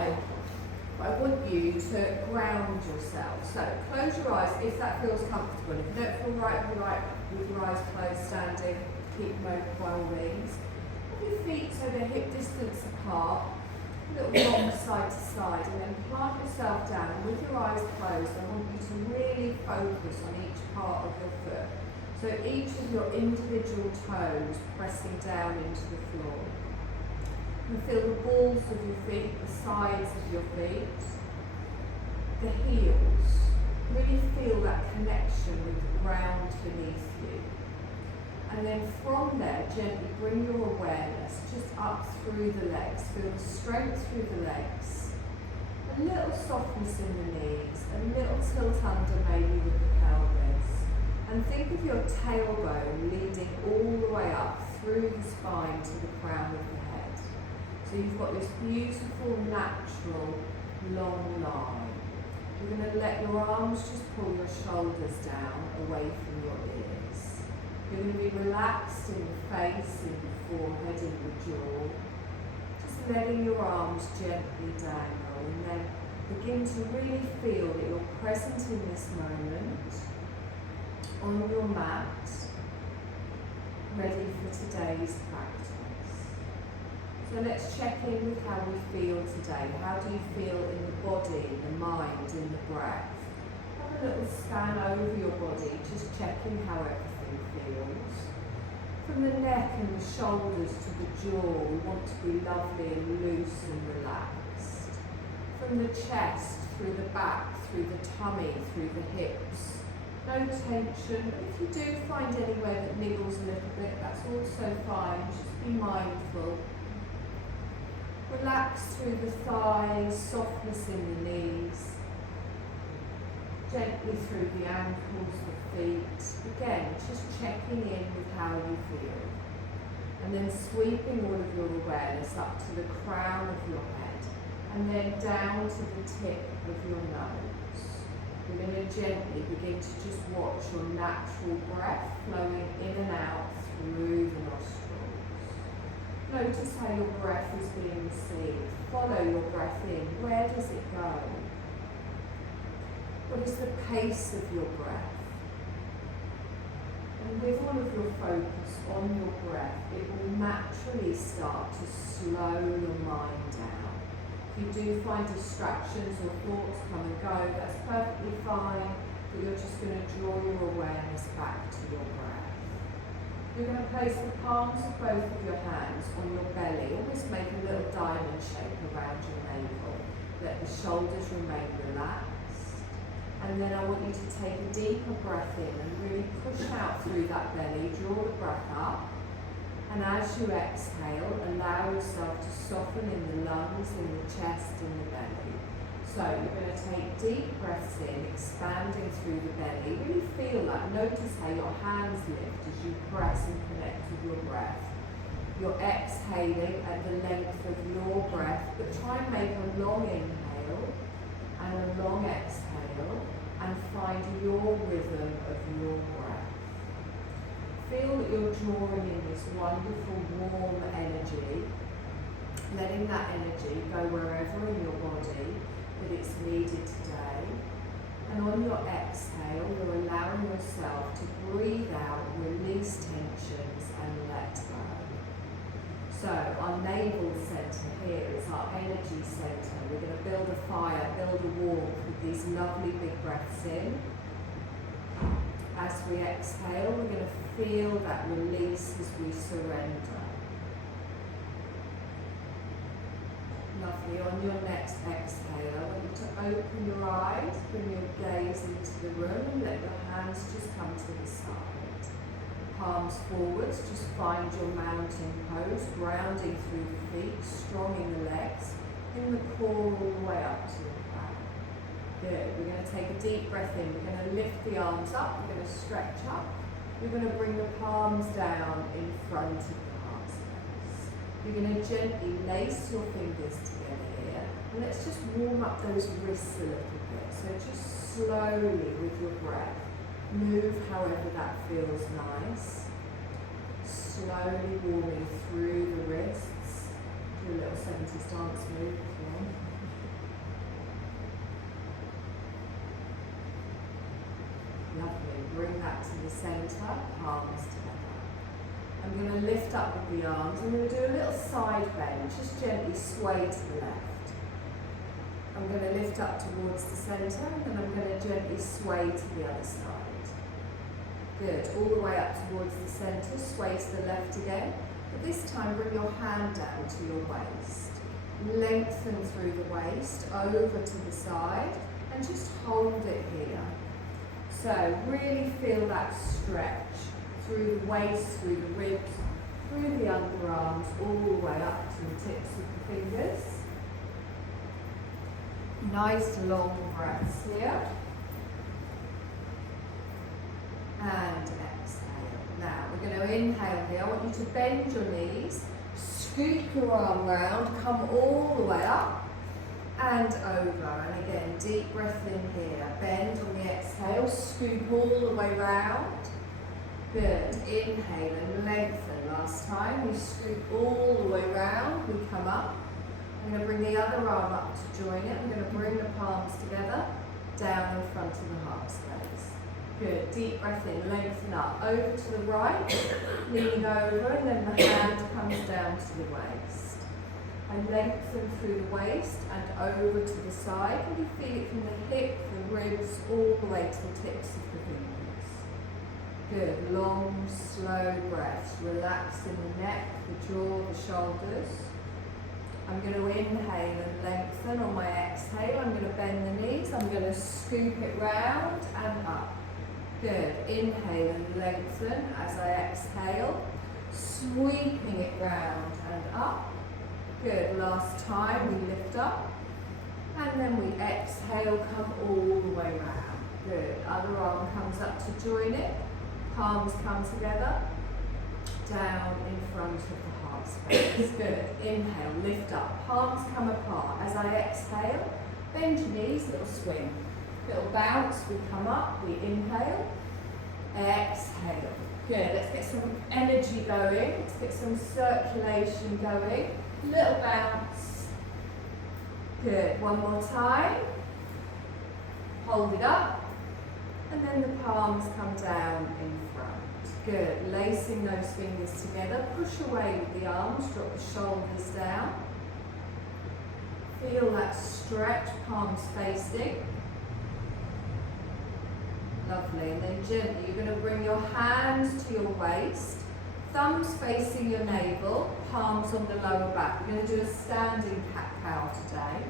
today. But I want you to ground yourself. So close your eyes if that feels comfortable. If you don't feel right with your eyes closed, standing, keep them open by all means. Have your feet so they're hip distance apart, a little rock side to side, and then plant yourself down. And with your eyes closed, I want you to really focus on each part of your foot. So each of your individual toes pressing down into the floor. And feel the balls of your feet, the sides of your feet, the heels. Really feel that connection with the ground beneath you. And then from there, gently bring your awareness just up through the legs. Feel the strength through the legs. A little softness in the knees, a little tilt under maybe with the pelvis. And think of your tailbone leading all the way up through the spine to the crown of the head. So you've got this beautiful, natural, long line. You're going to let your arms just pull your shoulders down away from your ears. You're going to be relaxed in the face, in the forehead, in the jaw. Just letting your arms gently dangle, and then begin to really feel that you're present in this moment, on your mat, ready for today's practice. So let's check in with how we feel today. How do you feel in the body, in the mind, in the breath? Have a little scan over your body, just checking how everything feels. From the neck and the shoulders to the jaw, we want to be lovely and loose and relaxed. From the chest, through the back, through the tummy, through the hips. No tension. If you do find anywhere that niggles a little bit, that's also fine. Just be mindful. Relax through the thighs, softness in the knees. Gently through the ankles, the feet. Again, just checking in with how you feel. And then sweeping all of your awareness up to the crown of your head. And then down to the tip of your nose. We're going to gently begin to just watch your natural breath flowing in and out through the nostrils. Notice how your breath is being received. Follow your breath in. Where does it go? What is the pace of your breath? And with all of your focus on your breath, it will naturally start to slow your mind down. If you do find distractions or thoughts come and go, that's perfectly fine, but you're just going to draw your awareness back to your breath. You're going to place the palms of both of your hands on your belly. Almost make a little diamond shape around your navel. Let the shoulders remain relaxed. And then I want you to take a deeper breath in and really push out through that belly. Draw the breath up. And as you exhale, allow yourself to soften in the lungs, in the chest, in the belly. So you're going to take deep breaths in, expanding through the belly. Really feel that. Notice how your hands lift as you press and connect with your breath. You're exhaling at the length of your breath, but try and make a long inhale and a long exhale and find your rhythm of your breath. Feel that you're drawing in this wonderful warm energy, letting that energy go wherever in your body that it's needed today. And on your exhale, you're allowing yourself to breathe out, release tensions and let go. So our navel centre here is our energy centre. We're going to build a fire, build a warmth with these lovely big breaths in. As we exhale, we're going to feel that release as we surrender. Lovely. On your next exhale, I want you to open your eyes, bring your gaze into the room and let your hands just come to the side. Palms forwards, just find your mountain pose, grounding through the feet, strong in the legs, in the core all the way up to the back. Good. We're going to take a deep breath in. We're going to lift the arms up, we're going to stretch up. You're going to bring the palms down in front of the heart space. You're going to gently lace your fingers together here. And let's just warm up those wrists a little bit. So just slowly with your breath, move however that feels nice. Slowly warming through the wrists. Do a little 70s dance move if you want. bring that to the centre, palms together. I'm going to lift up with the arms. I'm going to do a little side bend, just gently sway to the left. I'm going to lift up towards the centre, and I'm going to gently sway to the other side. Good, all the way up towards the centre, sway to the left again. But this time bring your hand down to your waist. Lengthen through the waist, over to the side, and just hold it here. So really feel that stretch through the waist, through the ribs, through the underarms, all the way up to the tips of the fingers. Nice long breaths here. And exhale. Now we're going to inhale here. I want you to bend your knees, scoop your arm round, come all the way up and over. And again, deep breath in here. Bend on the exhale, scoop all the way round. Good. Inhale and lengthen. Last time we scoop all the way round, we come up. I'm going to bring the other arm up to join it. I'm going to bring the palms together, down in front of the heart space. Good. Deep breath in, lengthen up. Over to the right, lean over, and then the hand comes down to the waist. And lengthen through the waist and over to the side. And you feel it from the hip, the ribs, all the way to the tips of the fingers. Good. Long, slow breaths. Relaxing the neck, the jaw, the shoulders. I'm going to inhale and lengthen. On my exhale, I'm going to bend the knees. I'm going to scoop it round and up. Good. Inhale and lengthen as I exhale. Sweeping it round and up. Good. Last time we lift up. And then we exhale, come all the way round. Good. Other arm comes up to join it. Palms come together. Down in front of the heart space. Good. Inhale, lift up. Palms come apart. As I exhale, bend your knees, little swing. Little bounce, we come up, we inhale. Exhale. Good. Let's get some energy going. Let's get some circulation going. Little bounce. Good. One more time. Hold it up. And then the palms come down in front. Good. Lacing those fingers together. Push away with the arms. Drop the shoulders down. Feel that stretch, palms facing. Lovely. And then gently, you're going to bring your hands to your waist. Thumbs facing your navel. Palms on the lower back. We're going to do a standing cat-cow today.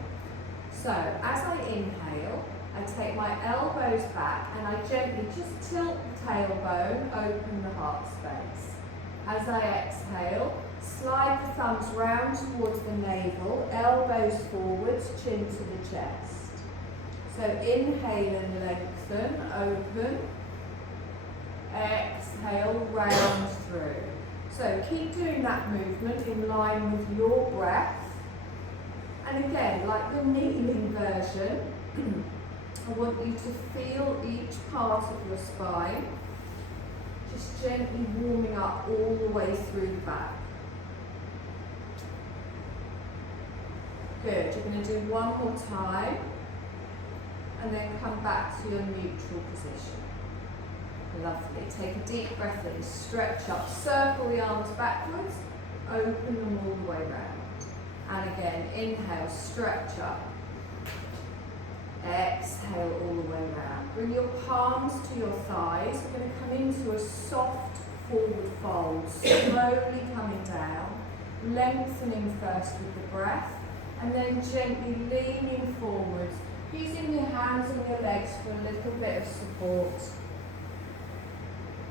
So, as I inhale, I take my elbows back and I gently just tilt the tailbone, open the heart space. As I exhale, slide the thumbs round towards the navel, elbows forwards, chin to the chest. So inhale and lengthen, open. Exhale, round through. So keep doing that movement in line with your breath. And again, like the kneeling version, I want you to feel each part of your spine, just gently warming up all the way through the back. Good, you're going to do one more time, and then come back to your neutral position. Lovely, take a deep breath in, stretch up, circle the arms backwards, open them all the way round. And again, inhale, stretch up. Exhale all the way round. Bring your palms to your thighs. We're going to come into a soft forward fold, slowly coming down, lengthening first with the breath, and then gently leaning forwards, using your hands and your legs for a little bit of support.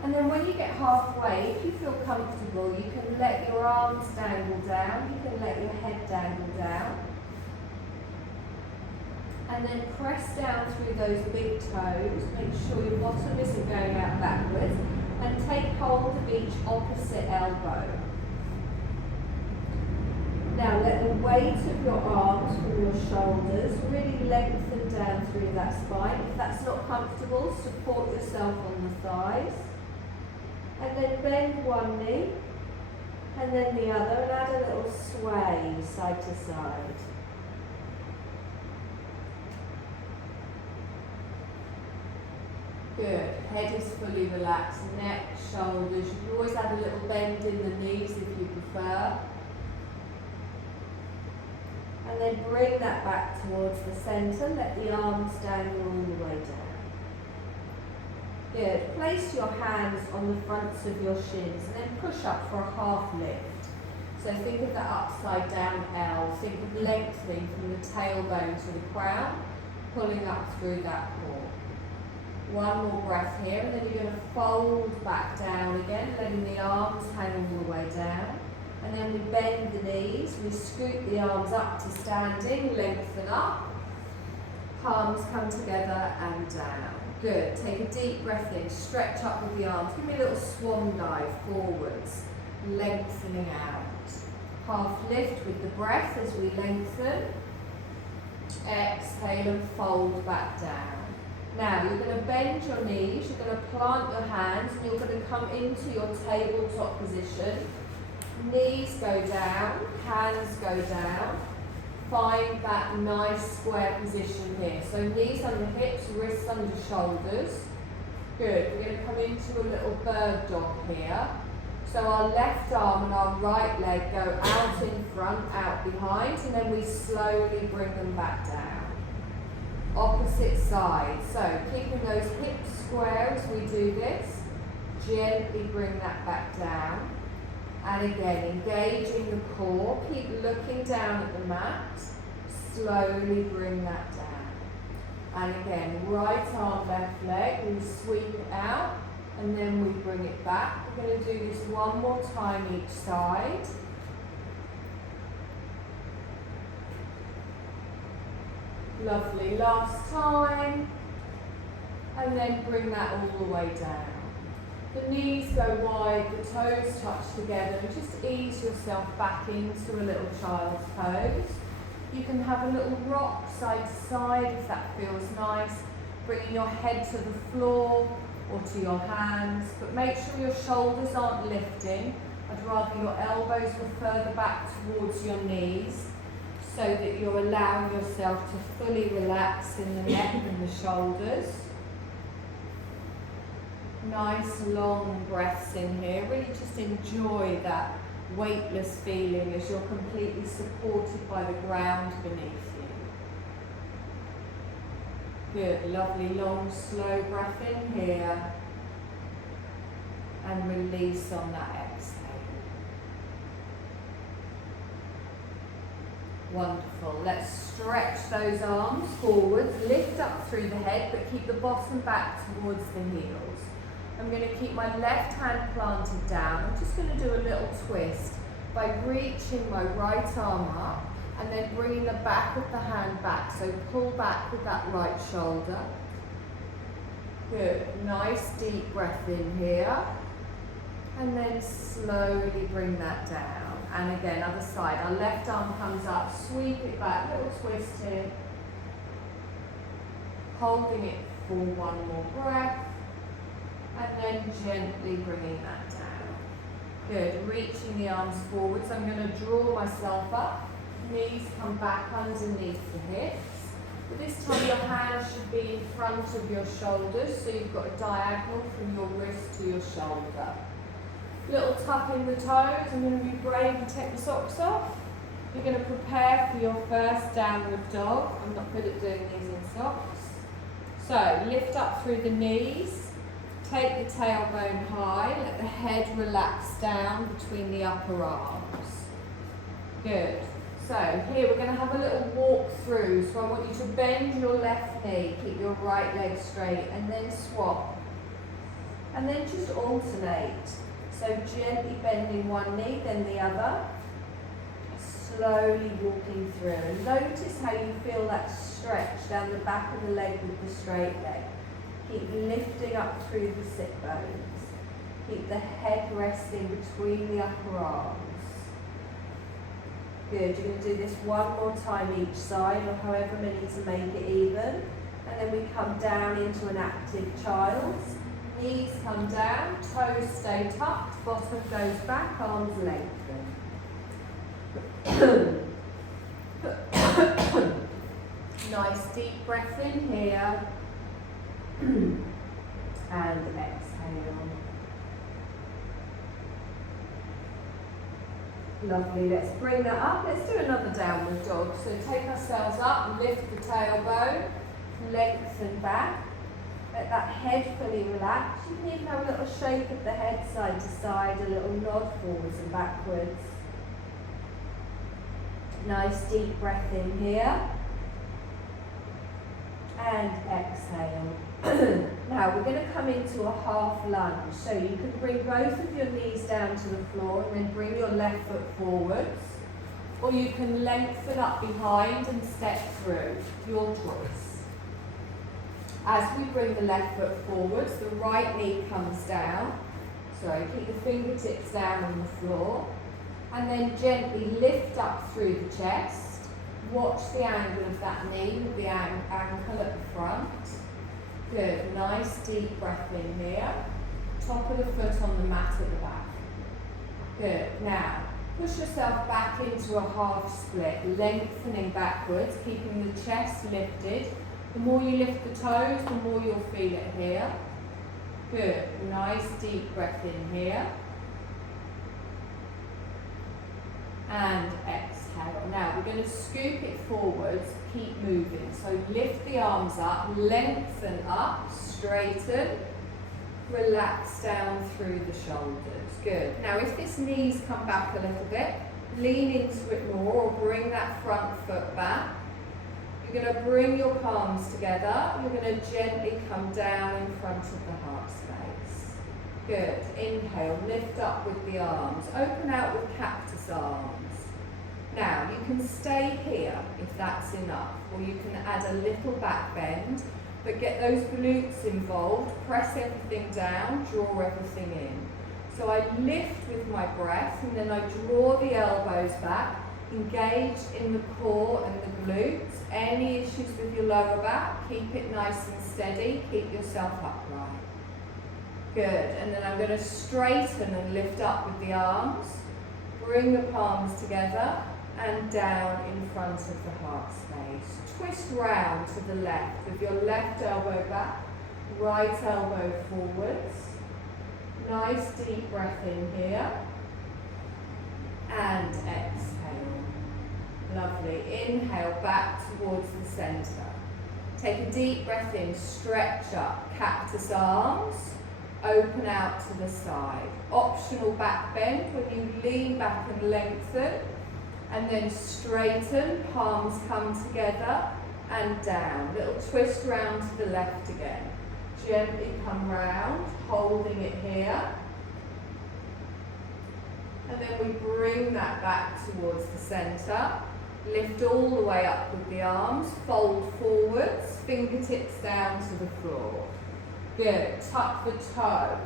And then when you get halfway, if you feel comfortable, you can let your arms dangle down, you can let your head dangle down. And then press down through those big toes, make sure your bottom isn't going out backwards, and take hold of each opposite elbow. Now let the weight of your arms from your shoulders really lengthen down through that spine. If that's not comfortable, support yourself on the thighs. And then bend one knee, and then the other, and add a little sway side to side. Good. Head is fully relaxed. Neck, shoulders. You can always add a little bend in the knees if you prefer. And then bring that back towards the centre. Let the arms dangle all the way down. Good. Place your hands on the fronts of your shins and then push up for a half lift. So think of that upside down L. Think of lengthening from the tailbone to the crown, pulling up through that core. One more breath here, and then you're going to fold back down again, letting the arms hang all the way down. And then we bend the knees, we scoot the arms up to standing, lengthen up. Palms come together and down. Good. Take a deep breath in, stretch up with the arms. Give me a little swan dive forwards, lengthening out. Half lift with the breath as we lengthen. Exhale and fold back down. Now you're going to bend your knees, you're going to plant your hands and you're going to come into your tabletop position. Knees go down, hands go down. Find that nice square position here. So knees under hips, wrists under shoulders. Good. We're going to come into a little bird dog here. So our left arm and our right leg go out in front, out behind, and then we slowly bring them back down. Opposite side. So keeping those hips square as we do this. Gently bring that back down. And again, engaging the core. Keep looking down at the mat. Slowly bring that down. And again, right arm, left leg. We sweep it out. And then we bring it back. We're going to do this one more time each side. Lovely, last time. And then bring that all the way down. The knees go wide, the toes touch together, and just ease yourself back into a little child's pose. You can have a little rock side to side if that feels nice. Bringing your head to the floor or to your hands, but make sure your shoulders aren't lifting. I'd rather your elbows were further back towards your knees so that you're allowing yourself to fully relax in the neck and the shoulders. Nice long breaths in here. Really just enjoy that weightless feeling as you're completely supported by the ground beneath you. Good, lovely long slow breath in here and release on that exhale. Wonderful. Let's stretch those arms forwards, lift up through the head but keep the bottom back towards the heels. I'm going to keep my left hand planted down. I'm just going to do a little twist by reaching my right arm up and then bringing the back of the hand back. So pull back with that right shoulder. Good. Nice deep breath in here. And then slowly bring that down. And again, other side. Our left arm comes up, sweep it back, little twist here. Holding it for one more breath. And then gently bringing that down. Good, reaching the arms forwards. I'm going to draw myself up. Knees come back underneath the hips. But this time your hands should be in front of your shoulders, so you've got a diagonal from your wrist to your shoulder. Little tuck in the toes. I'm going to be brave and take the socks off. You're going to prepare for your first downward dog. I'm not good at doing these in socks. So lift up through the knees. Take the tailbone high, let the head relax down between the upper arms. Good. So here we're going to have a little walk through. So I want you to bend your left knee, keep your right leg straight, and then swap. And then just alternate. So gently bending one knee, then the other. Slowly walking through. And notice how you feel that stretch down the back of the leg with the straight leg. Keep lifting up through the sit bones. Keep the head resting between the upper arms. Good, you're going to do this one more time each side, or however many to make it even. And then we come down into an active child's. Knees come down, toes stay tucked, bottom goes back, arms lengthen. Nice deep breath in here. and exhale. Lovely, let's bring that up. Let's do another downward dog. So take ourselves up, lift the tailbone, lengthen back. Let that head fully relax. You can even have a little shake of the head side to side, a little nod forwards and backwards. Nice deep breath in here. And exhale. Now we're going to come into a half lunge. So you can bring both of your knees down to the floor and then bring your left foot forwards. Or you can lengthen up behind and step through. Your choice. As we bring the left foot forwards, the right knee comes down. Sorry, keep the fingertips down on the floor. And then gently lift up through the chest. Watch the angle of that knee with the ankle at the front. Good, nice deep breath in here. Top of the foot on the mat at the back. Good, now push yourself back into a half split, lengthening backwards, keeping the chest lifted. The more you lift the toes, the more you'll feel it here. Good, nice deep breath in here. And exhale. Now we're going to scoop it forwards, keep moving. So lift the arms up, lengthen up, straighten, relax down through the shoulders. Good. Now if this knees come back a little bit, lean into it more or bring that front foot back. You're going to bring your palms together. You're going to gently come down in front of the heart space. Good. Inhale, lift up with the arms. Open out with cactus arms. Now, you can stay here if that's enough, or you can add a little back bend, but get those glutes involved, press everything down, draw everything in. So I lift with my breath, and then I draw the elbows back, engage in the core and the glutes. Any issues with your lower back, keep it nice and steady, keep yourself upright. Good, and then I'm going to straighten and lift up with the arms, bring the palms together, and down in front of the heart space. Twist round to the left with your left elbow back, right elbow forwards. Nice deep breath in here. And exhale. Lovely. Inhale back towards the centre. Take a deep breath in, stretch up, cactus arms, open out to the side. Optional back bend when you lean back and lengthen. And then straighten, palms come together and down. Little twist round to the left again. Gently come round, holding it here. And then we bring that back towards the centre. Lift all the way up with the arms, fold forwards, fingertips down to the floor. Good, tuck the toe.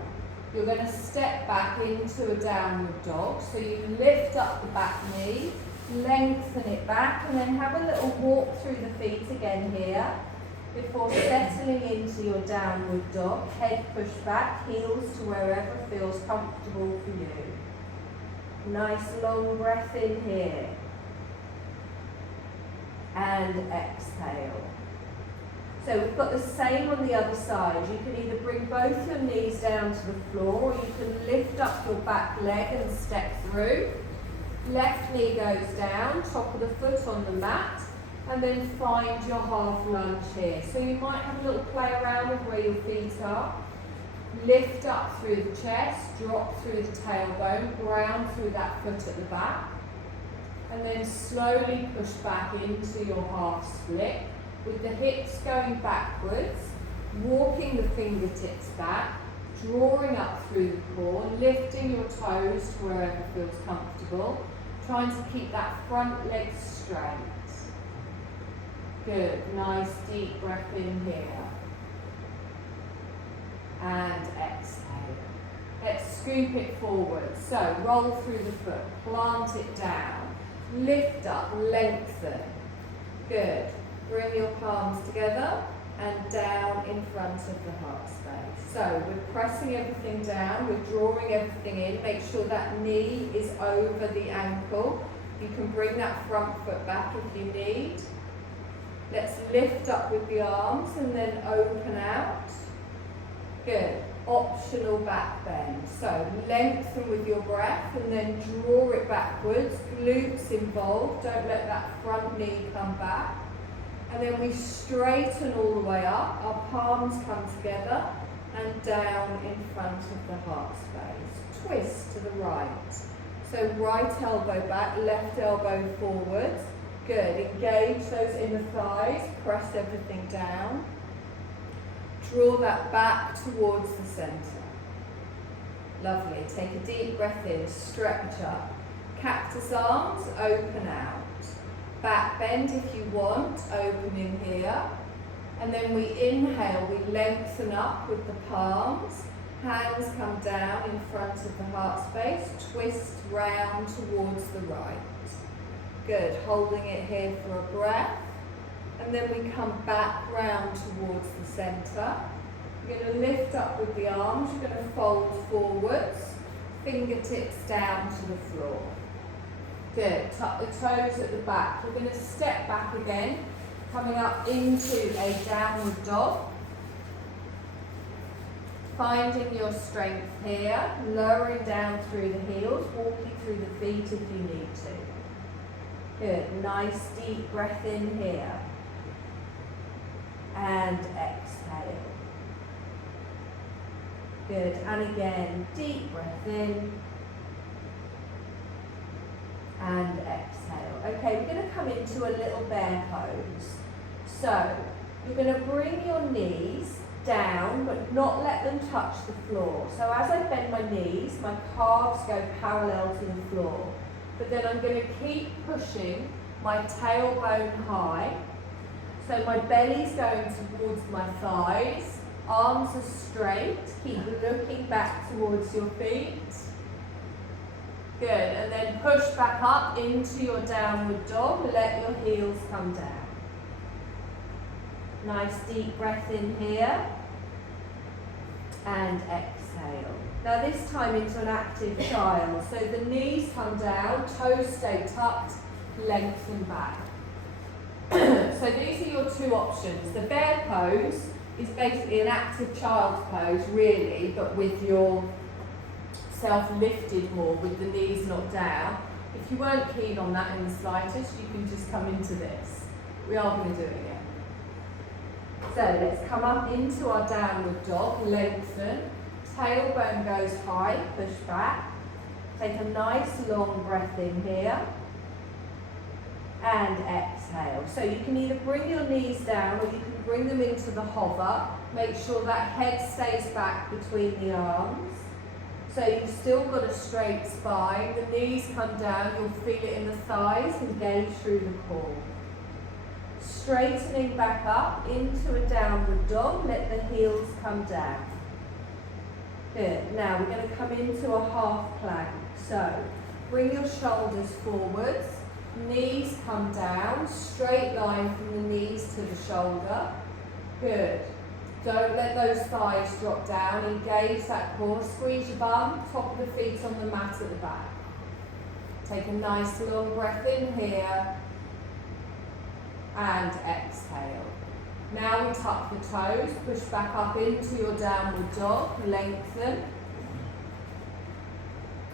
You're going to step back into a downward dog. So you lift up the back knee, lengthen it back, and then have a little walk through the feet again here before settling into your downward dog. Head pushed back, heels to wherever feels comfortable for you. Nice long breath in here. And exhale. So we've got the same on the other side. You can either bring both your knees down to the floor, or you can lift up your back leg and step through. Left knee goes down, top of the foot on the mat, and then find your half lunge here. So you might have a little play around with where your feet are. Lift up through the chest, drop through the tailbone, ground through that foot at the back, and then slowly push back into your half split with the hips going backwards, walking the fingertips back, drawing up through the core, lifting your toes to wherever feels comfortable, trying to keep that front leg straight. Good, nice deep breath in here. And exhale. Let's scoop it forward. So roll through the foot, plant it down, lift up, lengthen. Good. Bring your palms together and down in front of the heart space. So we're pressing everything down, we're drawing everything in. Make sure that knee is over the ankle. You can bring that front foot back if you need. Let's lift up with the arms and then open out. Good. Optional back bend. So lengthen with your breath and then draw it backwards. Glutes involved. Don't let that front knee come back. And then we straighten all the way up. Our palms come together and down in front of the heart space. Twist to the right. So right elbow back, left elbow forwards. Good. Engage those inner thighs. Press everything down. Draw that back towards the centre. Lovely. Take a deep breath in. Stretch up. Cactus arms, open out. Back bend if you want, open in here. And then we inhale, we lengthen up with the palms. Hands come down in front of the heart space. Twist round towards the right. Good. Holding it here for a breath. And then we come back round towards the centre. You're going to lift up with the arms. You're going to fold forwards. Fingertips down to the floor. Good. Tuck the toes at the back. We're going to step back again, coming up into a downward dog. Finding your strength here, lowering down through the heels, walking through the feet if you need to. Good. Nice deep breath in here. And exhale. Good. And again, deep breath in. And exhale. Okay, we're going to come into a little bear pose. So, you're going to bring your knees down, but not let them touch the floor. So as I bend my knees, my calves go parallel to the floor. But then I'm going to keep pushing my tailbone high. So my belly's going towards my thighs. Arms are straight. Keep looking back towards your feet. Good, and then push back up into your downward dog. Let your heels come down. Nice deep breath in here. And exhale. Now this time into an active child. So the knees come down, toes stay tucked, lengthen back. So these are your two options. The bear pose is basically an active child's pose, really, but with your self lifted more, with the knees not down. If you weren't keen on that in the slightest, you can just come into this. We are going to do it again. So let's come up into our downward dog, lengthen, tailbone goes high, push back. Take a nice long breath in here. And exhale. So you can either bring your knees down or you can bring them into the hover. Make sure that head stays back between the arms. So you've still got a straight spine. The knees come down, you'll feel it in the thighs, engage through the core. Straightening back up into a downward dog, let the heels come down. Good. Now we're going to come into a half plank. So bring your shoulders forwards. Knees come down, straight line from the knees to the shoulder. Good. Don't let those thighs drop down. Engage that core. Squeeze your bum, top of the feet on the mat at the back. Take a nice long breath in here. And exhale. Now we tuck the toes, push back up into your downward dog, lengthen.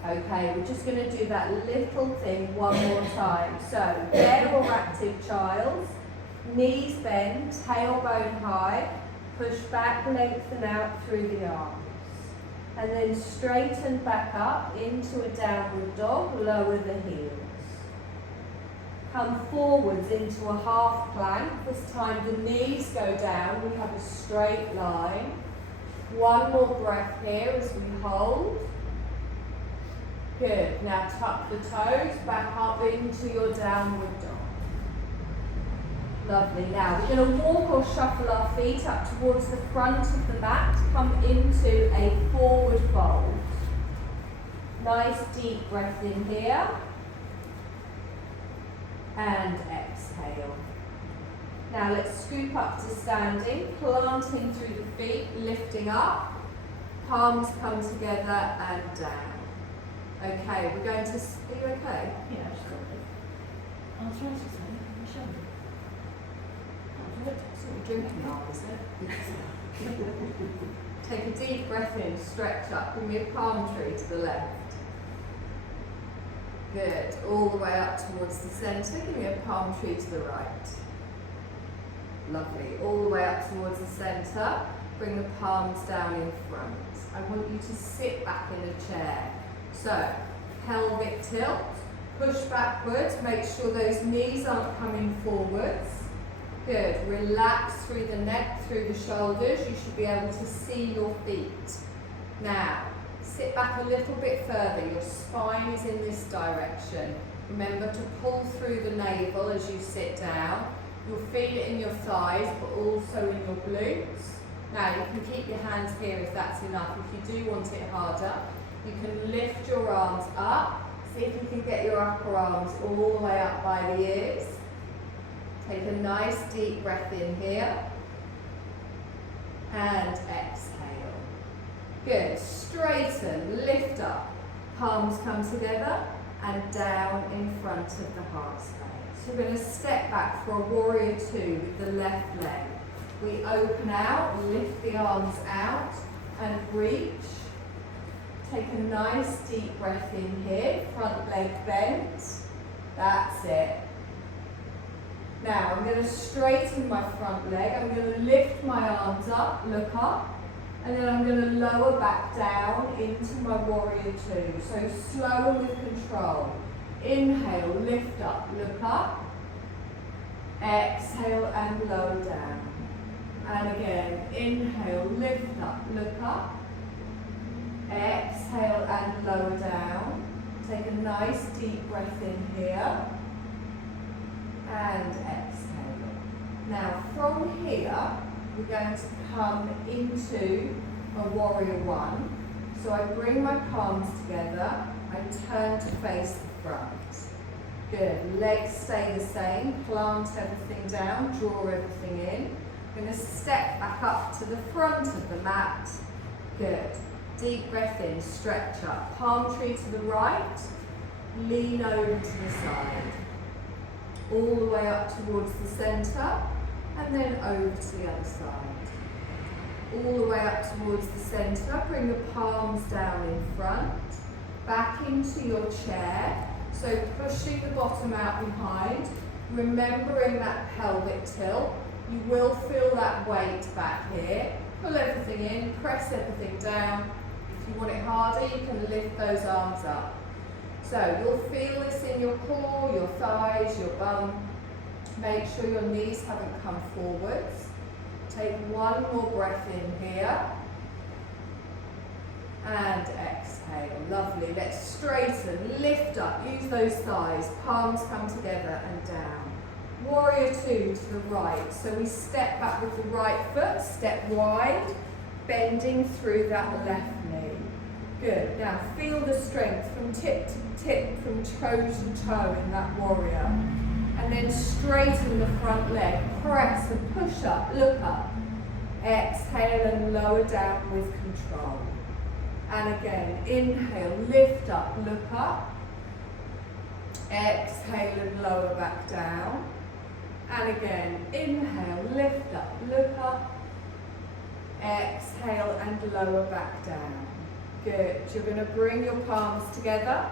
Okay, we're just going to do that little thing one more time. So, bear or active child, knees bend, tailbone high, push back, lengthen out through the arms. And then straighten back up into a downward dog, lower the heels. Come forwards into a half plank. This time the knees go down, we have a straight line. One more breath here as we hold. Good. Now tuck the toes back up into your downward dog. Lovely. Now we're going to walk or shuffle our feet up towards the front of the mat. Come into a forward fold. Nice deep breath in here. And exhale. Now let's scoop up to standing, planting through the feet, lifting up. Palms come together and down. Okay, we're going to, are you okay? Yeah, absolutely. I'll try to say it, shall we? It's not drinking now, is it? Take a deep breath in, stretch up, bring me a palm tree to the left. Good, all the way up towards the centre, give me a palm tree to the right. Lovely, all the way up towards the centre, bring the palms down in front. I want you to sit back in a chair. So, pelvic tilt, push backwards, make sure those knees aren't coming forwards. Good, relax through the neck, through the shoulders, you should be able to see your feet. Now, sit back a little bit further, your spine is in this direction. Remember to pull through the navel as you sit down. You'll feel it in your thighs, but also in your glutes. Now, you can keep your hands here if that's enough. If you do want it harder, you can lift your arms up. See if you can get your upper arms all the way up by the ears. Take a nice deep breath in here. And exhale. Good. Straighten, lift up. Palms come together and down in front of the heart space. So we're going to step back for a warrior two with the left leg. We open out, lift the arms out and reach. Take a nice deep breath in here, front leg bent. That's it. Now I'm going to straighten my front leg. I'm going to lift my arms up, look up. And then I'm going to lower back down into my warrior two. So slow and with control. Inhale, lift up, look up. Exhale and lower down. And again, inhale, lift up, look up. Exhale and lower down. Take a nice deep breath in here. And exhale. Now from here, we're going to come into a warrior one. So I bring my palms together, I turn to face the front. Good, legs stay the same, plant everything down, draw everything in. I'm going to step back up to the front of the mat. Good, deep breath in, stretch up. Palm tree to the right, lean over to the side. All the way up towards the centre, and then over to the other side. All the way up towards the centre, bring the palms down in front, back into your chair, so pushing the bottom out behind, remembering that pelvic tilt. You will feel that weight back here. Pull everything in, press everything down. If you want it harder, you can lift those arms up. So you'll feel this in your core, your thighs, your bum. Make sure your knees haven't come forwards. Take one more breath in here. And exhale. Lovely. Let's straighten, lift up, use those thighs. Palms come together and down. Warrior two to the right. So we step back with the right foot, step wide, bending through that left knee. Good. Now feel the strength from tip to tip, from toe to toe in that warrior. And then straighten the front leg. Press and push up, look up. Exhale and lower down with control. And again, inhale, lift up, look up. Exhale and lower back down. And again, inhale, lift up, look up. Exhale and lower back down. Good. You're going to bring your palms together.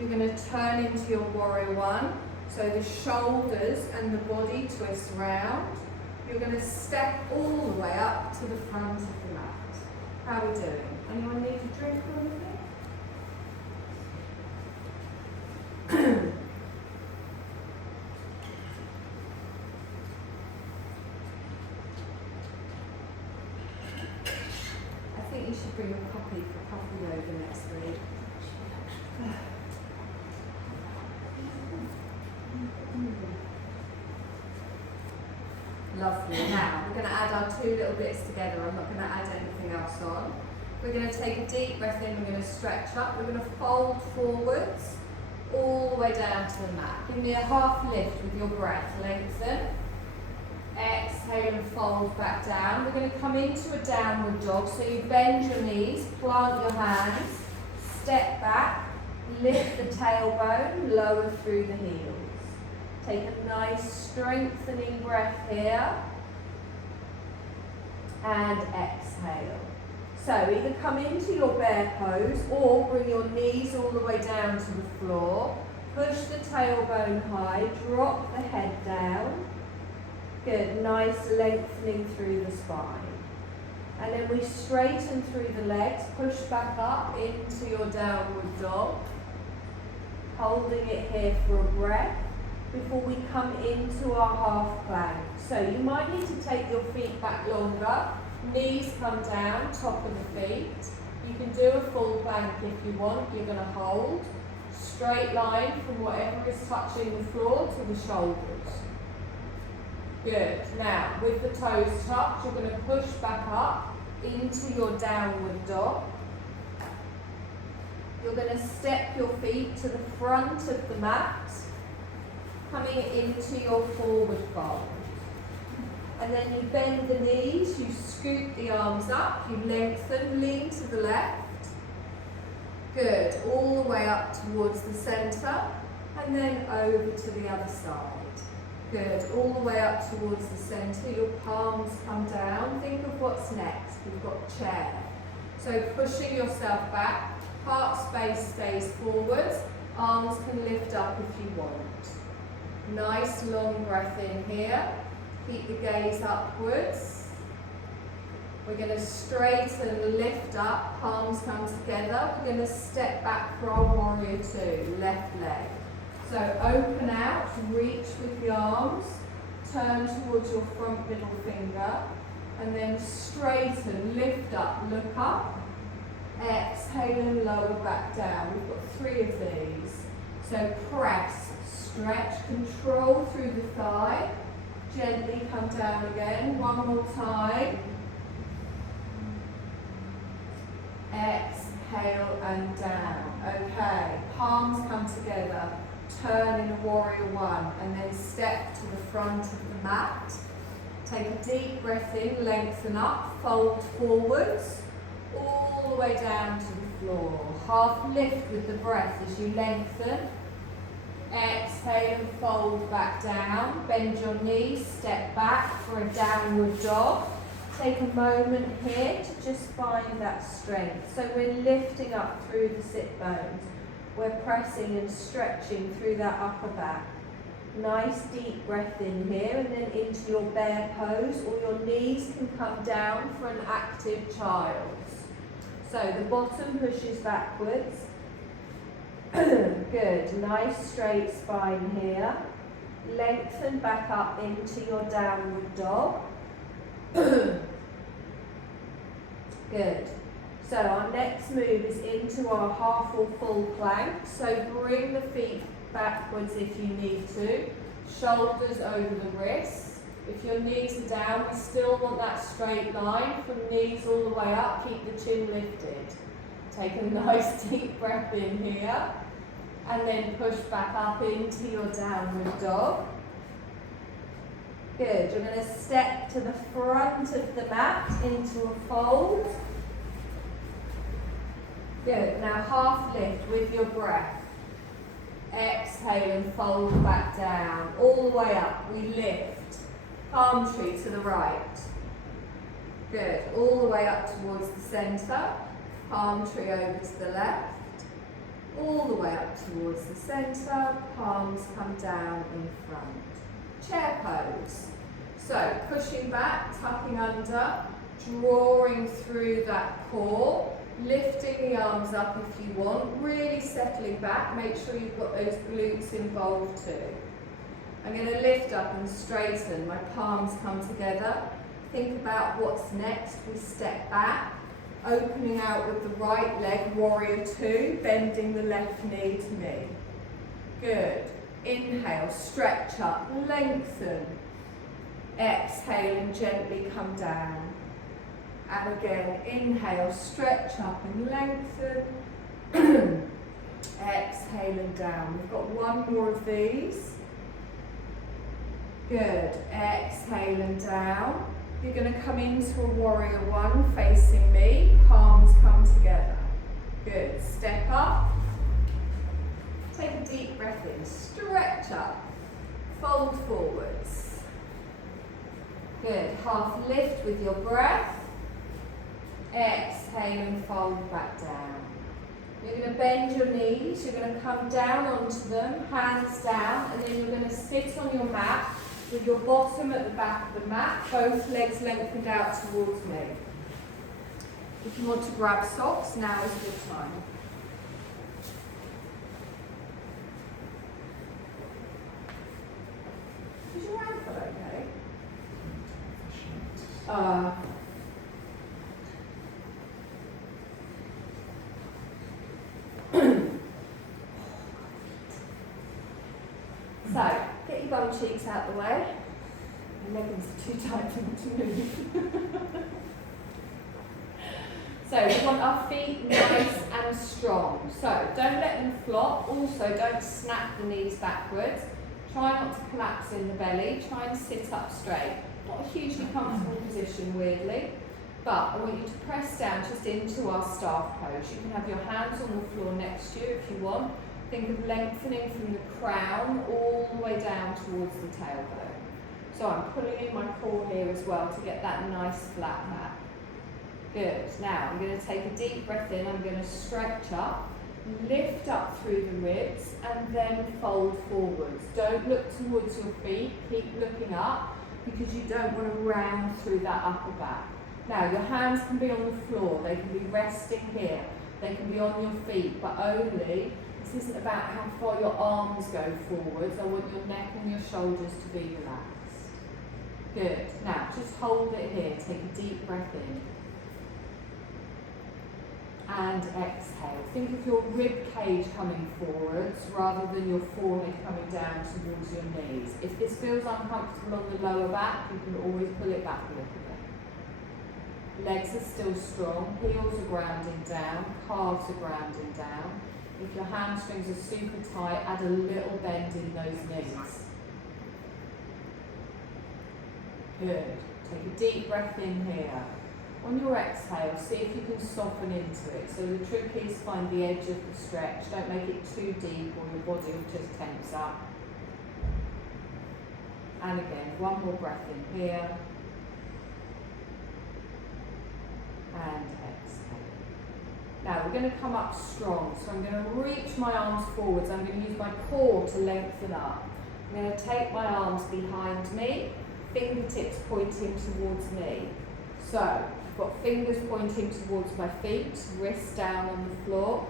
You're going to turn into your warrior one. So the shoulders and the body twist round. You're going to step all the way up to the front of the mat. How are we doing? Anyone need a drink or anything? I think you should bring a copy for coffee yoga next week. Lovely. Now, we're going to add our two little bits together. I'm not going to add anything else on. We're going to take a deep breath in. We're going to stretch up. We're going to fold forwards all the way down to the mat. Give me a half lift with your breath. Lengthen. Exhale and fold back down. We're going to come into a downward dog. So you bend your knees, plant your hands, step back, lift the tailbone, lower through the heels. Take a nice strengthening breath here. And exhale. So either come into your bear pose or bring your knees all the way down to the floor. Push the tailbone high, drop the head down. Good, nice lengthening through the spine. And then we straighten through the legs, push back up into your downward dog. Holding it here for a breath before we come into our half plank. So you might need to take your feet back longer. Knees come down, top of the feet. You can do a full plank if you want. You're going to hold. Straight line from whatever is touching the floor to the shoulders. Good. Now, with the toes tucked, you're going to push back up into your downward dog. You're going to step your feet to the front of the mat, coming into your forward fold. And then you bend the knees, you scoop the arms up, you lengthen, lean to the left. Good, all the way up towards the centre, and then over to the other side. Good, all the way up towards the centre, your palms come down. Think of what's next. We've got chair. So pushing yourself back, heart space stays forwards, arms can lift up if you want. Nice long breath in here. Keep the gaze upwards. We're going to straighten, lift up, palms come together. We're going to step back for our warrior two, left leg. So open out, reach with the arms, turn towards your front middle finger, and then straighten, lift up, look up. Exhale and lower back down. We've got 3 of these. So press, stretch, control through the thigh. Gently come down again. One more time. Exhale and down. Okay, palms come together. Turn in a warrior one and then step to the front of the mat. Take a deep breath in, lengthen up, fold forwards, all the way down to the floor. Half lift with the breath as you lengthen. Exhale and fold back down. Bend your knees, step back for a downward dog. Take a moment here to just find that strength. So we're lifting up through the sit bones. We're pressing and stretching through that upper back. Nice deep breath in here and then into your bear pose, or your knees can come down for an active child's. So the bottom pushes backwards. Good, nice straight spine here. Lengthen back up into your downward dog. Good. So our next move is into our half or full plank. So bring the feet backwards if you need to. Shoulders over the wrists. If your knees are down, we still want that straight line from knees all the way up. Keep the chin lifted. Take a nice deep breath in here. And then push back up into your downward dog. Good. You're going to step to the front of the mat into a fold. Good. Now half lift with your breath. Exhale and fold back down. All the way up. We lift. Palm tree to the right. Good. All the way up towards the centre. Palm tree over to the left. All the way up towards the centre. Palms come down in front. Chair pose. So pushing back, tucking under, drawing through that core. Lifting the arms up if you want, really settling back, make sure you've got those glutes involved too. I'm going to lift up and straighten, my palms come together. Think about what's next, we step back, opening out with the right leg, warrior two, bending the left knee to knee. Good. Inhale, stretch up, lengthen. Exhale and gently come down. And again, inhale, stretch up and lengthen. Exhale and down. We've got one more of these. Good. Exhale and down. You're going to come into a warrior one facing me. Palms come together. Good. Step up. Take a deep breath in. Stretch up. Fold forwards. Good. Half lift with your breath. Exhale and fold back down. You're going to bend your knees, you're going to come down onto them, hands down, and then you're going to sit on your mat with your bottom at the back of the mat, both legs lengthened out towards me. If you want to grab socks, now is a good time. Is your ankle okay? So, get your bum cheeks out the way. Your leggings are too tight for them to move. So, we want our feet nice and strong. So, don't let them flop. Also, don't snap the knees backwards. Try not to collapse in the belly. Try and sit up straight. Not a hugely comfortable position, weirdly. But I want you to press down just into our staff pose. You can have your hands on the floor next to you if you want. Think of lengthening from the crown all the way down towards the tailbone. So I'm pulling in my core here as well to get that nice flat back. Good. Now I'm going to take a deep breath in. I'm going to stretch up, lift up through the ribs, and then fold forwards. Don't look towards your feet. Keep looking up because you don't want to round through that upper back. Now your hands can be on the floor. They can be resting here. They can be on your feet, but only. This isn't about how far your arms go forwards. I want your neck and your shoulders to be relaxed. Good. Now, just hold it here. Take a deep breath in. And exhale. Think of your rib cage coming forwards rather than your forehead coming down towards your knees. If this feels uncomfortable on the lower back, you can always pull it back a little bit. Legs are still strong. Heels are grounding down. Calves are grounding down. If your hamstrings are super tight, add a little bend in those knees. Good. Take a deep breath in here. On your exhale, see if you can soften into it. So the trick is find the edge of the stretch. Don't make it too deep or your body will just tense up. And again, one more breath in here. And exhale. Now we're going to come up strong, so I'm going to reach my arms forwards. I'm going to use my core to lengthen up. I'm going to take my arms behind me, fingertips pointing towards me. So I've got fingers pointing towards my feet, wrists down on the floor.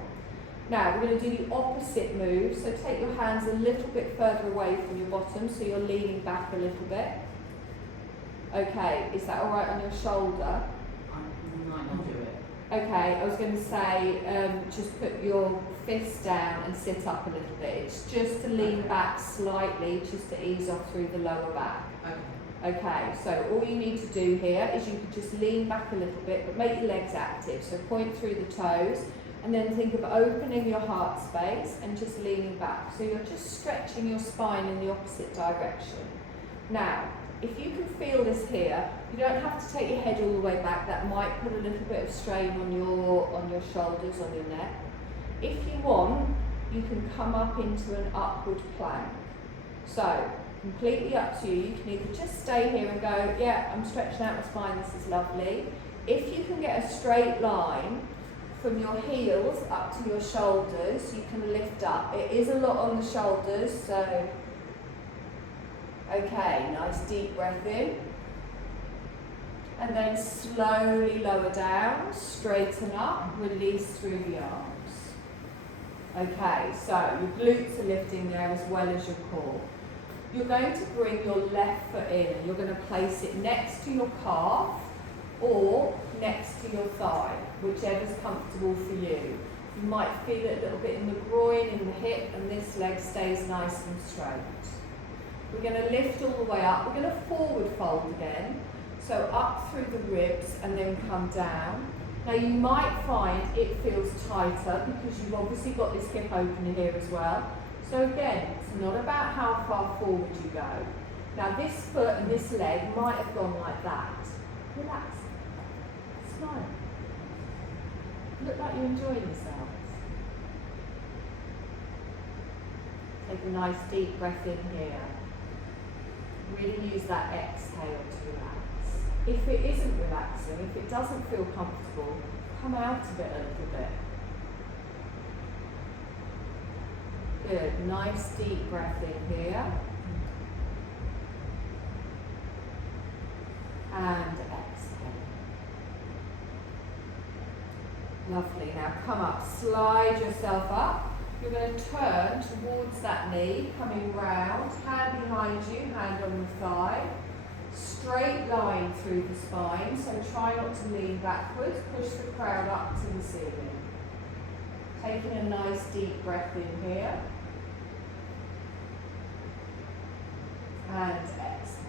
Now we're going to do the opposite move, so take your hands a little bit further away from your bottom, so you're leaning back a little bit. Okay, is that alright on your shoulder? I might not do it. Okay, I was going to say, just put your fists down and sit up a little bit. It's just to lean back slightly, just to ease off through the lower back. Okay, so all you need to do here is you can just lean back a little bit, but make your legs active. So point through the toes, and then think of opening your heart space and just leaning back. So you're just stretching your spine in the opposite direction. Now, if you can feel this here, you don't have to take your head all the way back. That might put a little bit of strain on your shoulders, on your neck. If you want, you can come up into an upward plank. So, completely up to you. You can either just stay here and go, yeah, I'm stretching out my spine, this is lovely. If you can get a straight line from your heels up to your shoulders, you can lift up. It is a lot on the shoulders, so okay, nice deep breath in. And then slowly lower down, straighten up, release through the arms. Okay, so your glutes are lifting there as well as your core. You're going to bring your left foot in and you're going to place it next to your calf or next to your thigh, whichever's comfortable for you. You might feel it a little bit in the groin, in the hip, and this leg stays nice and straight. We're going to lift all the way up. We're going to forward fold again. So up through the ribs and then come down. Now you might find it feels tighter because you've obviously got this hip opener here as well. So again, it's not about how far forward you go. Now this foot and this leg might have gone like that. Relax. Smile. Look like you're enjoying yourselves. Take a nice deep breath in here. Really use that exhale to relax. If it isn't relaxing, if it doesn't feel comfortable, come out of it a little bit. Good, nice deep breath in here. And exhale. Lovely, now come up, slide yourself up. You're going to turn towards that knee, coming round, hand behind you, hand on the thigh. Straight line through the spine, so try not to lean backwards, push the crown up to the ceiling. Taking a nice deep breath in here. And exhale.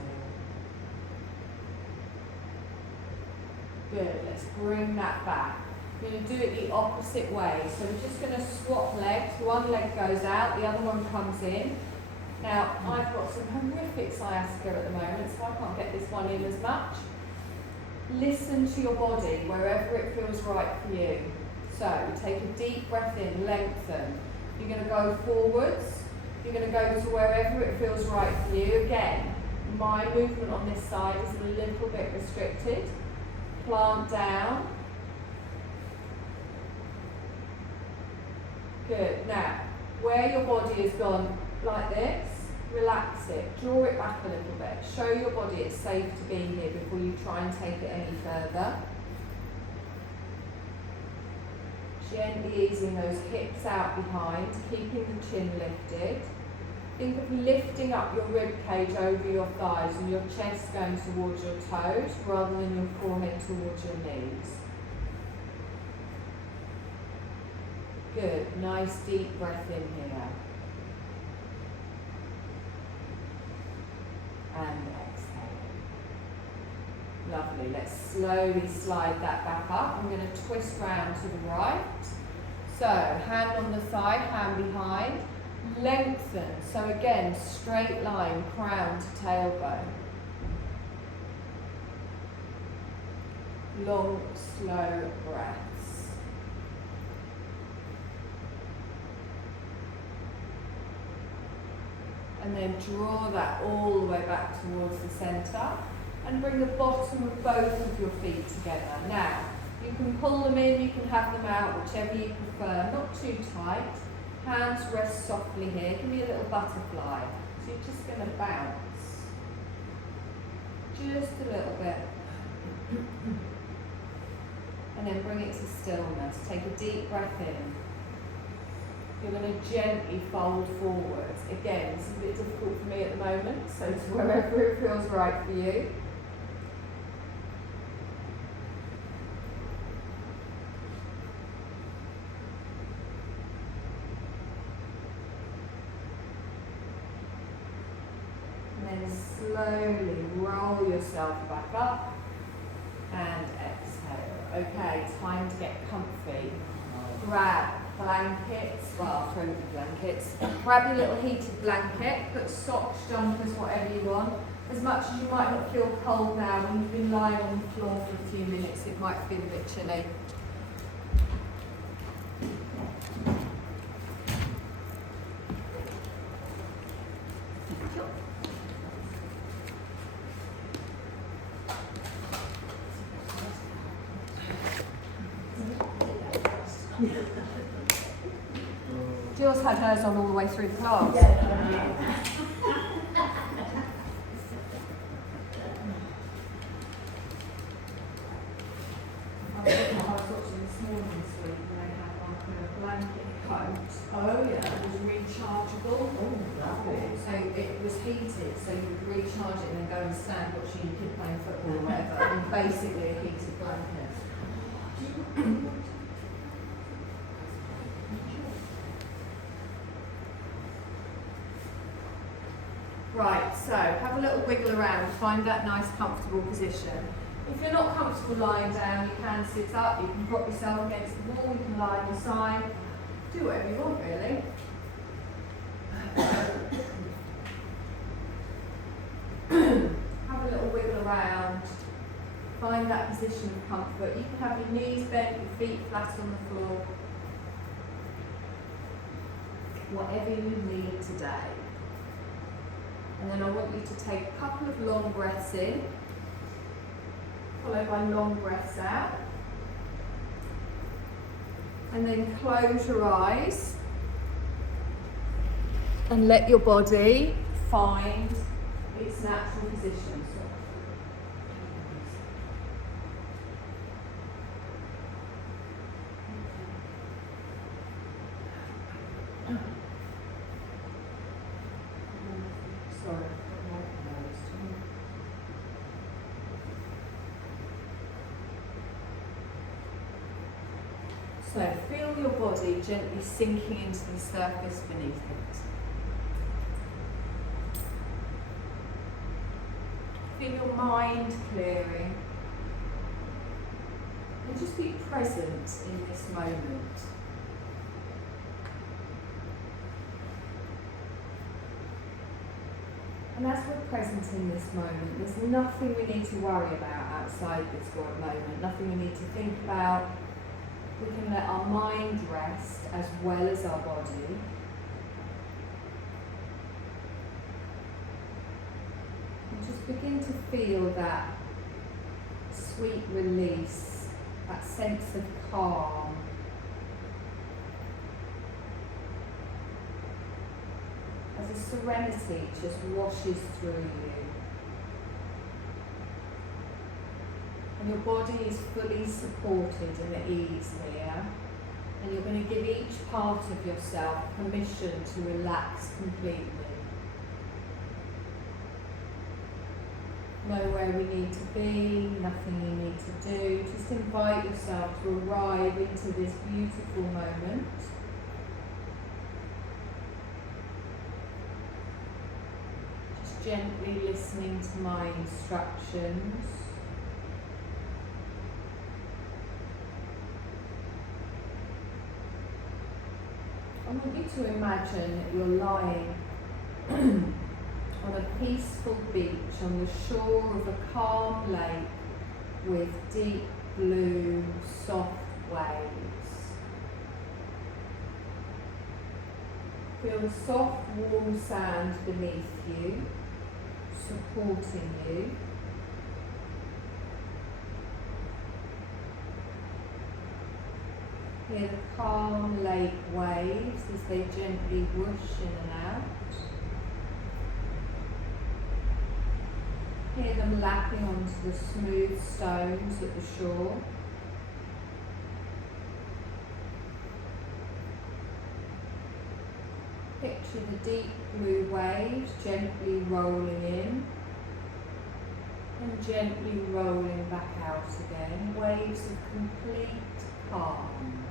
Good, let's bring that back. We're going to do it the opposite way. So we're just going to swap legs. One leg goes out, the other one comes in. Now, I've got some horrific sciatica at the moment, so I can't get this one in as much. Listen to your body wherever it feels right for you. So, take a deep breath in, lengthen. You're going to go forwards. You're going to go to wherever it feels right for you. Again, my movement on this side is a little bit restricted. Plant down. Good. Now, where your body has gone like this, relax it, draw it back a little bit. Show your body it's safe to be here before you try and take it any further. Gently easing those hips out behind, keeping the chin lifted. Think of lifting up your rib cage over your thighs and your chest going towards your toes rather than your forehead towards your knees. Good, nice deep breath in here. And exhale. Lovely, let's slowly slide that back up. I'm going to twist round to the right. So, hand on the thigh, hand behind. Lengthen, so again, straight line, crown to tailbone. Long, slow breaths. And then draw that all the way back towards the centre and bring the bottom of both of your feet together. Now, you can pull them in, you can have them out, whichever you prefer, not too tight. Hands rest softly here, give me a little butterfly. So you're just going to bounce. Just a little bit. And then bring it to stillness. Take a deep breath in. You're going to gently fold forwards. Again, this is a bit difficult for me at the moment, so it's wherever it feels right for you. And then slowly roll yourself back up and exhale. Okay, time to get comfy. Grab blankets, well, throw the blankets. Grab your little heated blanket, put socks, jumpers, whatever you want. As much as you might not feel cold now, when you've been lying on the floor for a few minutes, it might feel a bit chilly. Jill's had hers on all the way through the class. I was watching this morning sleep and they had like a blanket coat. Oh yeah. It was rechargeable. Oh, lovely. So it was heated, so you would recharge it and then go and stand watching your kid playing football or whatever. And basically a heated blanket. Right, so have a little wiggle around, find that nice comfortable position. If you're not comfortable lying down, you can sit up, you can prop yourself against the wall, you can lie on your side. Do whatever you want, really. Have a little wiggle around, find that position of comfort. You can have your knees bent, your feet flat on the floor. Whatever you need today. And then I want you to take a couple of long breaths in followed by long breaths out. And then close your eyes and let your body find its natural position. So feel your body gently sinking into the surface beneath it. Feel your mind clearing. And just be present in this moment. And as we're present in this moment, there's nothing we need to worry about outside this moment, nothing we need to think about. We can let our mind rest as well as our body. And just begin to feel that sweet release, that sense of calm. As a serenity just washes through you. And your body is fully supported and at ease here. And you're going to give each part of yourself permission to relax completely. Know where we need to be, nothing you need to do. Just invite yourself to arrive into this beautiful moment. Just gently listening to my instructions. I want you to imagine that you're lying on a peaceful beach on the shore of a calm lake with deep blue, soft waves. Feel the soft, warm sand beneath you, supporting you. Hear the calm lake waves as they gently whoosh in and out. Hear them lapping onto the smooth stones at the shore. Picture the deep blue waves gently rolling in and gently rolling back out again. Waves of complete calm.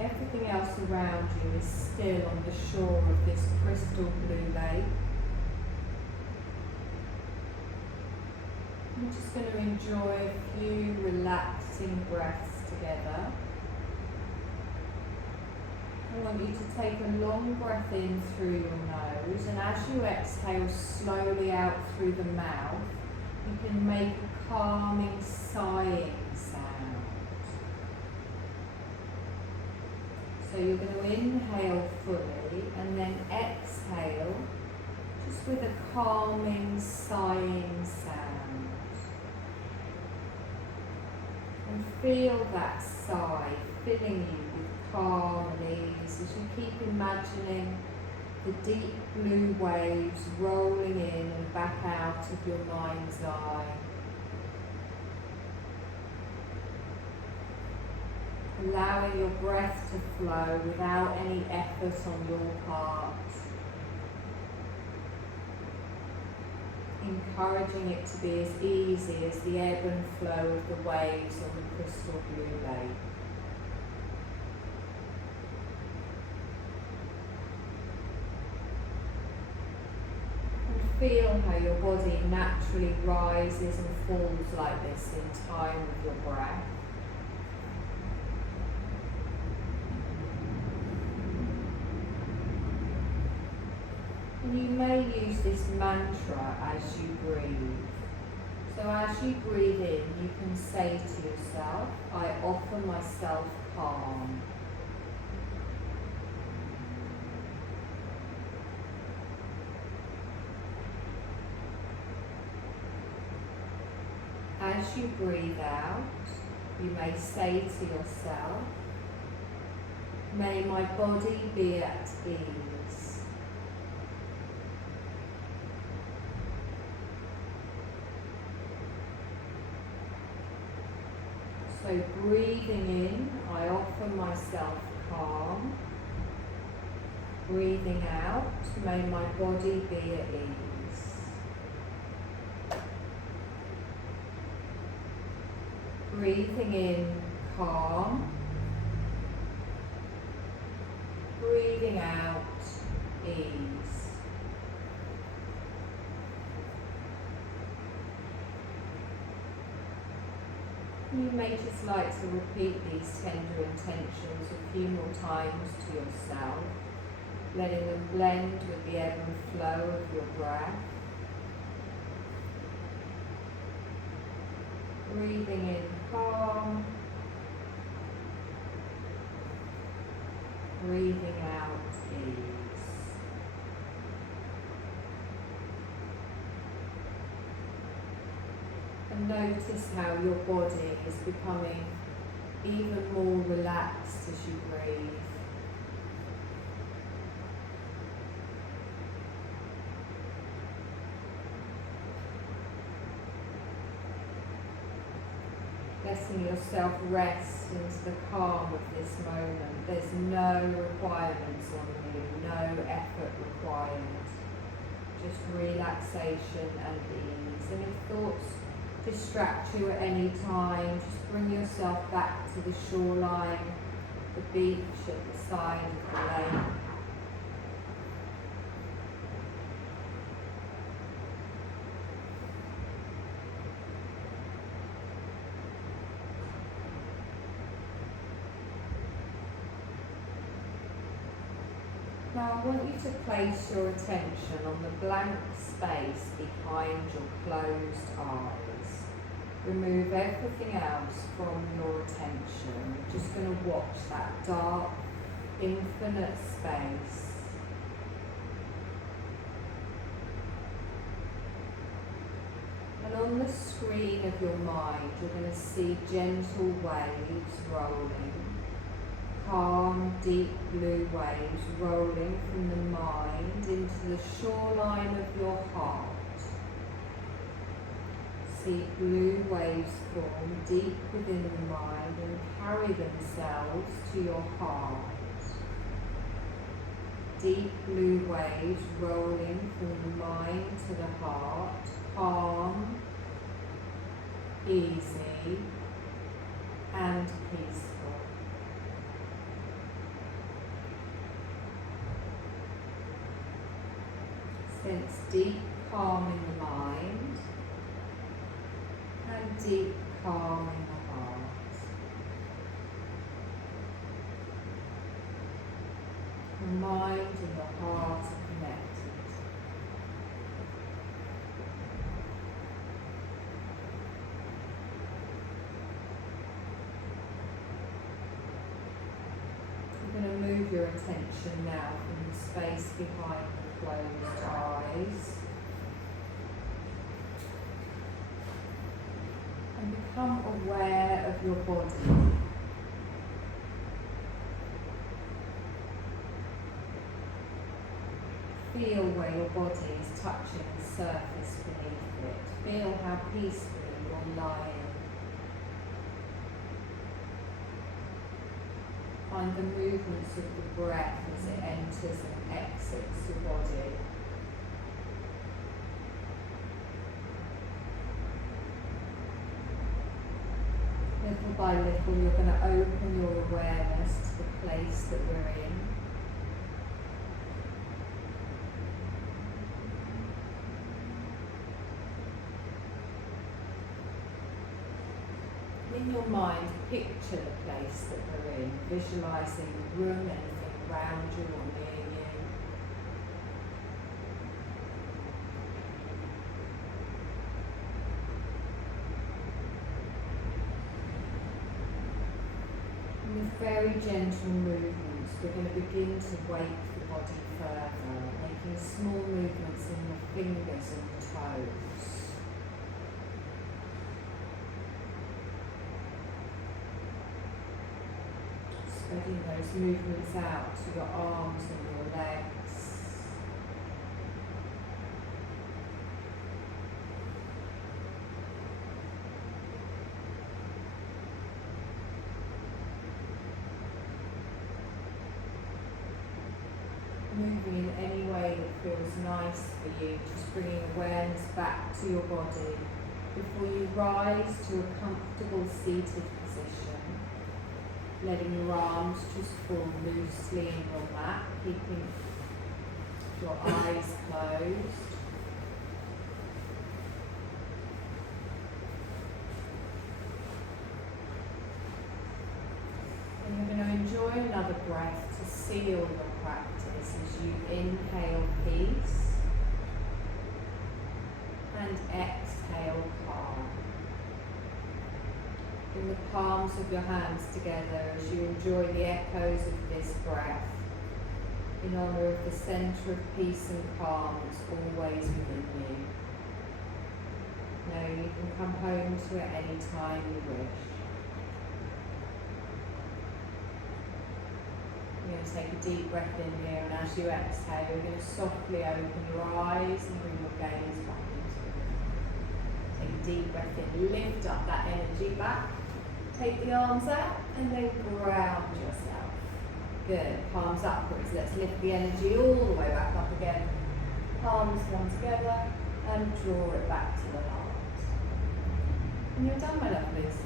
Everything else around you is still on the shore of this crystal blue lake. I'm just going to enjoy a few relaxing breaths together. I want you to take a long breath in through your nose, and as you exhale slowly out through the mouth, you can make a calming sighing sound. So you're going to inhale fully and then exhale just with a calming, sighing sound. And feel that sigh filling you with calm and ease as you keep imagining the deep blue waves rolling in and back out of your mind's eye. Allowing your breath to flow without any effort on your part. Encouraging it to be as easy as the ebb and flow of the waves on the crystal blue lake. And feel how your body naturally rises and falls like this in time with your breath. You may use this mantra as you breathe. So as you breathe in, you can say to yourself, I offer myself calm. as you breathe out, you may say to yourself, may my body be at ease. So breathing in, I offer myself calm. Breathing out, may my body be at ease. Breathing in, calm. Breathing out, ease. You may just like to repeat these tender intentions a few more times to yourself, letting them blend with the ebb and flow of your breath. Breathing in calm, breathing out ease. And notice how your body is becoming even more relaxed as you breathe. Letting yourself rest into the calm of this moment. There's no requirements on you, no effort required. Just relaxation and ease. And if thoughts distract you at any time, just bring yourself back to the shoreline, the beach at the side of the lake. Now I want you to place your attention on the blank space behind your closed eyes. Remove everything else from your attention. You're just going to watch that dark, infinite space. And on the screen of your mind, you're going to see gentle waves rolling. Calm, deep blue waves rolling from the mind into the shoreline of your heart. See blue waves form deep within the mind and carry themselves to your heart. Deep blue waves rolling from the mind to the heart, calm, easy, and peaceful. Sense deep calm in the mind and deep calm in the heart. The mind and the heart are connected. You're going to move your attention now from the space behind the closed eyes and become aware of your body. Feel where your body is touching the surface beneath it. Feel how peacefully you're lying. Find the movements of the breath as it enters and exits your body. Little by little, you're going to open your awareness to the place that we're in. In your mind, picture the place that we're in, visualising the room, anything around you or near you. And with very gentle movements, we're going to begin to wake the body further, making small movements in the fingers and the toes. spreading those movements out to your arms and your legs. Moving in any way that feels nice for you, just bringing awareness back to your body before you rise to a comfortable seated position. Letting your arms just fall loosely in your lap, keeping your eyes closed. And you're going to enjoy another breath to seal your practice as you inhale peace and exhale calm. Bring the palms of your hands together as you enjoy the echoes of this breath in honour of the centre of peace and calm that's always within you. Know you can come home to it any time you wish. You're going to take a deep breath in here, and as you exhale, you're going to softly open your eyes and bring your gaze back into it. Take a deep breath in, lift up that energy back. Take the arms out and then ground yourself. Good, palms upwards. Let's lift the energy all the way back up again. Palms come together and draw it back to the heart. And you're done, my lovelies.